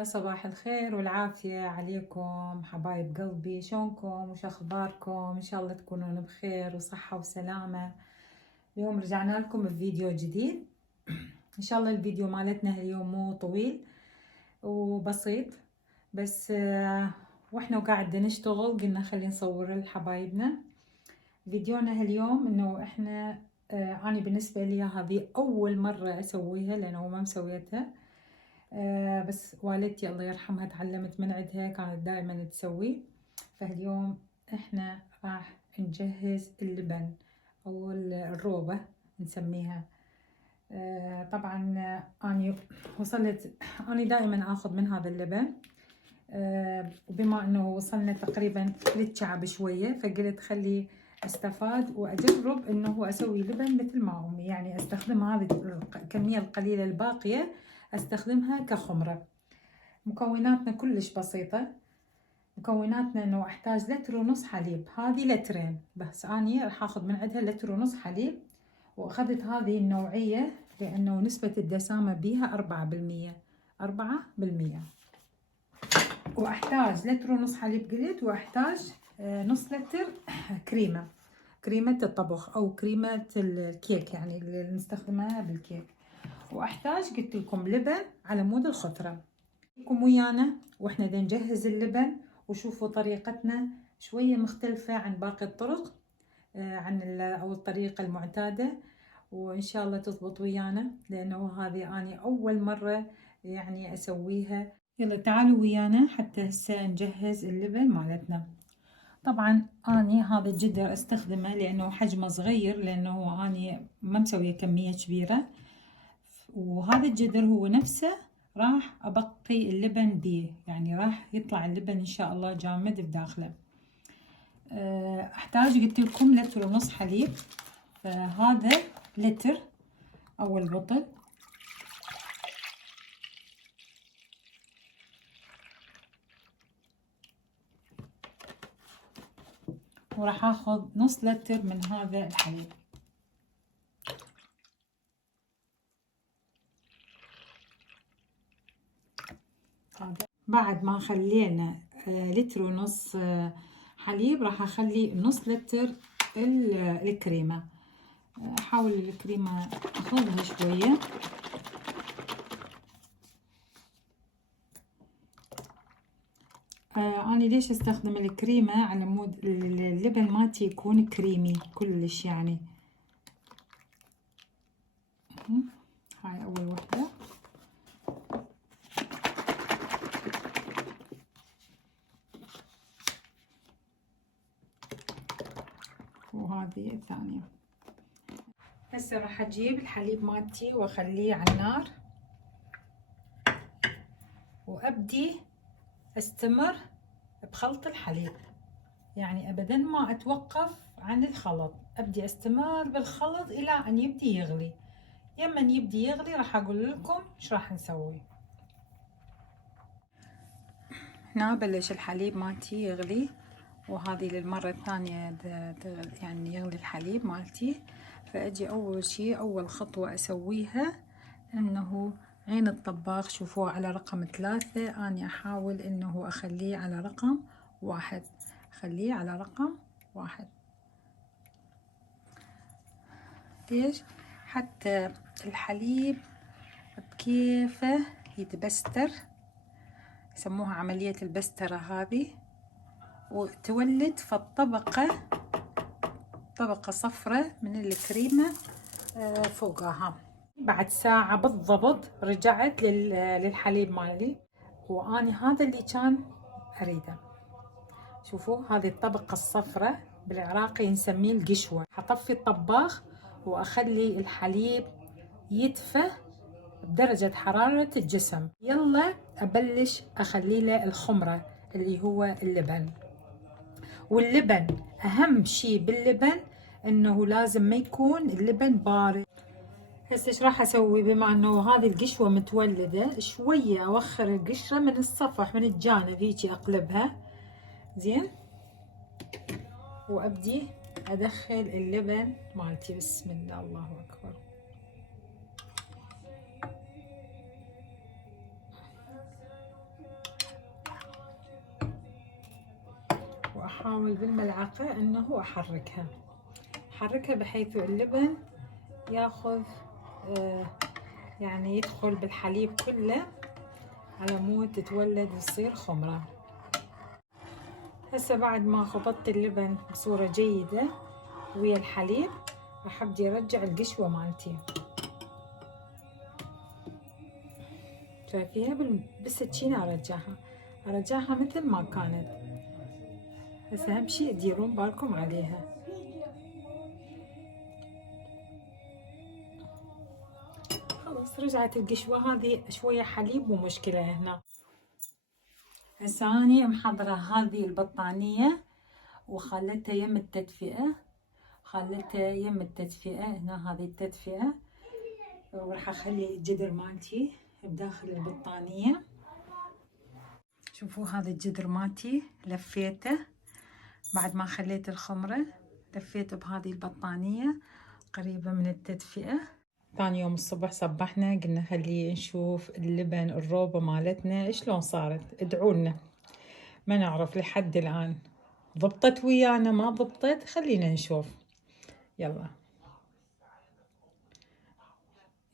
يا صباح الخير والعافية عليكم حبايب قلبي، شلونكم وش أخباركم؟ إن شاء الله تكونون بخير وصحة وسلامة. اليوم رجعنا لكم بفيديو جديد. إن شاء الله الفيديو مالتنا اليوم مو طويل وبسيط، بس وإحنا وقاعد نشتغل قلنا خلينا نصور لحبايبنا. فيديونا اليوم إنه إحنا أنا بالنسبة لي هذه أول مرة أسويها لأنه ما مسويتها. بس والدتي الله يرحمها تعلمت من عندها، كانت دائما تسوي. فاليوم احنا راح نجهز اللبن او الروبة نسميها. طبعا اني وصلت، اني دائما اخذ من هذا اللبن. وبما انه وصلنا تقريبا 3 شعب شوية، فقلت خلي استفاد واجرب انه اسوي لبن مثل ما امي، يعني استخدم هذه الكمية القليلة الباقية استخدمها كخمرة. مكوناتنا كلش بسيطة. مكوناتنا انه احتاج 1.5 لتر حليب، هذه لترين، بس اني راح اخذ من عندها 1.5 لتر حليب. واخذت هذه النوعية لانه نسبة الدسامة بيها 4%. واحتاج 1.5 لتر حليب قلت، واحتاج نص لتر كريمة الطبخ او كريمة الكيك، يعني اللي نستخدمها بالكيك. واحتاج قلت لكم لبن على مود الخضرة. خليكم ويانا واحنا دا نجهز اللبن، وشوفوا طريقتنا شوية مختلفة عن باقي الطرق، او الطريقة المعتادة، وان شاء الله تضبط ويانا لانه هذه اني اول مرة يعني اسويها. يلا تعالوا ويانا حتى هسه نجهز اللبن مالتنا. طبعا اني هذا الجدر استخدمه لانه حجمه صغير، لانه اني ما مسوية كمية كبيرة. وهذا الجدر هو نفسه راح ابقي اللبن بيه، يعني راح يطلع اللبن ان شاء الله جامد بداخله. احتاج قلت لكم 1.5 لتر حليب، فهذا لتر اول بطل. وراح اخذ نص لتر من هذا الحليب. بعد ما خلينا 1.5 لتر حليب، راح اخلي نص لتر الكريمة. احاول الكريمة اخذها شوية. أنا ليش استخدم الكريمة على مود اللبن مالتي يكون كريمي كلش يعني. هاي أول وحدة. وهذه الثانية. هسه راح أجيب الحليب مالتي وأخليه على النار، وأبدي أستمر بخلط الحليب، يعني أبدا ما أتوقف عن الخلط، أبدي أستمر بالخلط إلى أن يبدي يغلي. يمن يبدي يغلي راح أقول لكم إيش راح نسوي. هنا بلش الحليب مالتي يغلي، وهذه للمرة الثانية يعني يغلي الحليب مالتي. فأجي أول شي أول خطوة أسويها إنه عين الطباخ شوفوه على رقم 3، أنا أحاول إنه أخليه على رقم 1. أخليه على رقم 1. ليش؟ حتى الحليب بكيفه يتبستر، يسموها عملية البسترة هذه، وتولد في الطبقة طبقة صفرة من الكريمة فوقها. بعد ساعة بالضبط رجعت للحليب مالي، واني هذا اللي كان اريده. شوفوا هذه الطبقة الصفرة بالعراقي نسميه القشوة. حطفي الطباخ واخلي الحليب يدفى بدرجة حرارة الجسم. يلا ابلش اخلي له الخمرة اللي هو اللبن. واللبن اهم شي باللبن انه لازم ما يكون اللبن بارد. هسه ايش راح اسوي؟ بما انه هذه القشوة متولدة شوية، اوخر القشرة من الصفح من الجانب هيجي اقلبها زين، وابدي ادخل اللبن مالتي. بسم الله الله اكبر. احاول بالملعقة انه احركها بحيث اللبن ياخذ يعني يدخل بالحليب كله على مود تتولد وتصير خمرة. هسه بعد ما خبطت اللبن بصورة جيدة ويا الحليب راح ابدي ارجع القشوة مالتي. شايفيها بالسكينة ارجعها مثل ما كانت. هسه اهم شي تديرون بالكم عليها. خلاص رجعت القشوة. هذه شوية حليب مو مشكلة هنا. هسه اني محضرة هذه البطانية وخلتها يم التدفئة. هنا هذه التدفئة، وراح اخلي الجدر مالتي بداخل البطانية. شوفوا هذا الجدر مالتي لفيته بعد ما خليت الخمرة، لفيته بهذه البطانية قريبة من التدفئة. ثاني يوم الصبح صبحنا قلنا خلي نشوف اللبن الروبة مالتنا شلون صارت. ادعوا لنا، ما نعرف لحد الآن ضبطت ويانا ما ضبطت، خلينا نشوف. يلا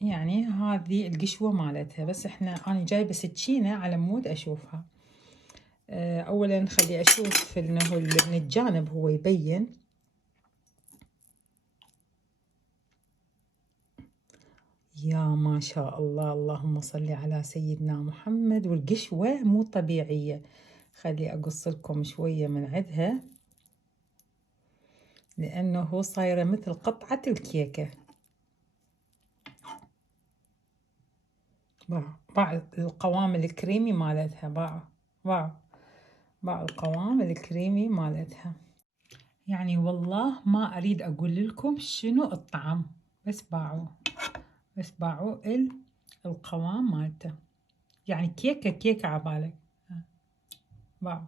يعني هذه القشوة مالتها، بس أنا جايبة سكينة على مود أشوفها. أولا نخلي أشوف إنه من الجانب هو يبين. يا ما شاء الله، اللهم صل على سيدنا محمد. والقشوة مو طبيعية. خلي أقص لكم شوية من عندها لأنه صايرة مثل قطعة الكيكة. باع القوام الكريمي مالتها، باع القوام الكريمي مالتها. يعني والله ما أريد أقول لكم شنو الطعم، بس باعوا القوام مالته. يعني كيكة عبالك. باعوا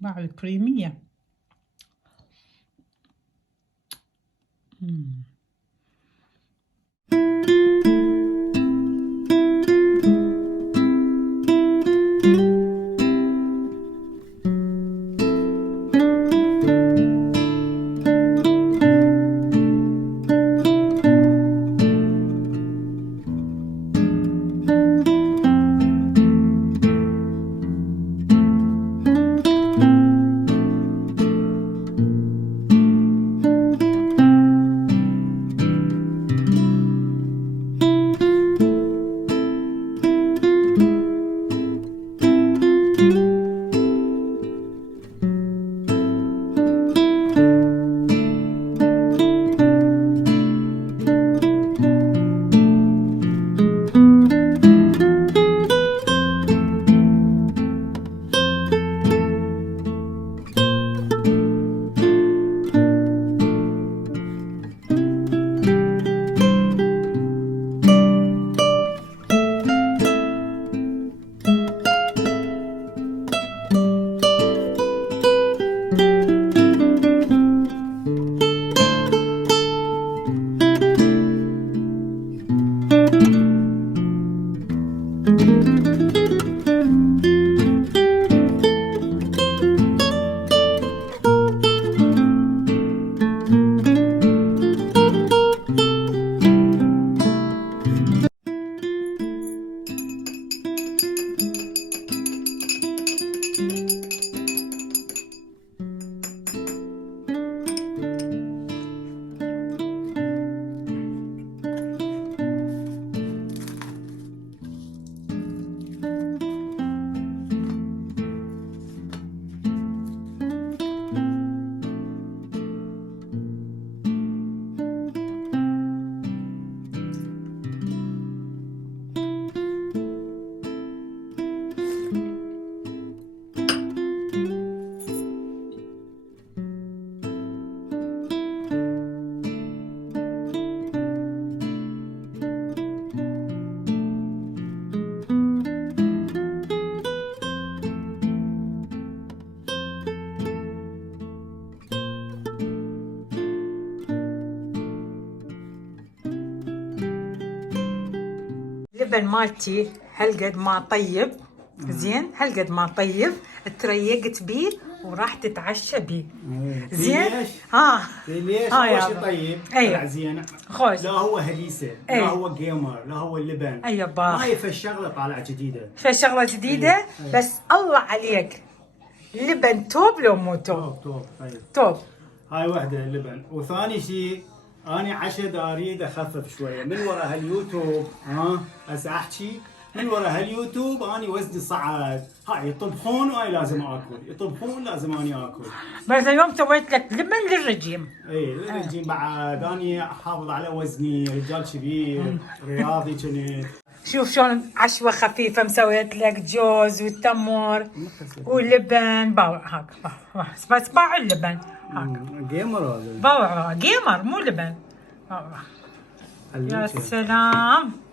باعوا الكريمية. اللبن مالتي هالقد ما طيب زين هالقد ما طيب تريقت بيه وراح تتعشى بيه. زين ليش؟ ها ليش؟ ها اول يا شيء طيب ايوه زين خوش. لا هو هريسه أي. لا هو جيمر لا هو اللبن اي با هاي فالشغله طالعه جديده فشغله جديده. أي. بس الله عليك لبن توب لو مو توب؟ توب طيب توب. هاي وحده اللبن. وثاني شيء انا عشاء اريد اخفف شويه من وراء هاليوتيوب. هسه احكي من وراء هاليوتيوب اني وزني صعد. هاي يطبخون وهاي لازم اكل يطبخون لازم اني اكل. بس اليوم سويت لك لبن للرجيم. اي الرجيم بعد اني احافظ على وزني رجال كبير رياضي كنت. شوف شلون عشوة خفيفة مسويت لك جوز والتمر ولبن باوع. هاك بس باوع اللبن هاك. جيمر هذا باوع جيمر مو لبن. باوع. يا سلام.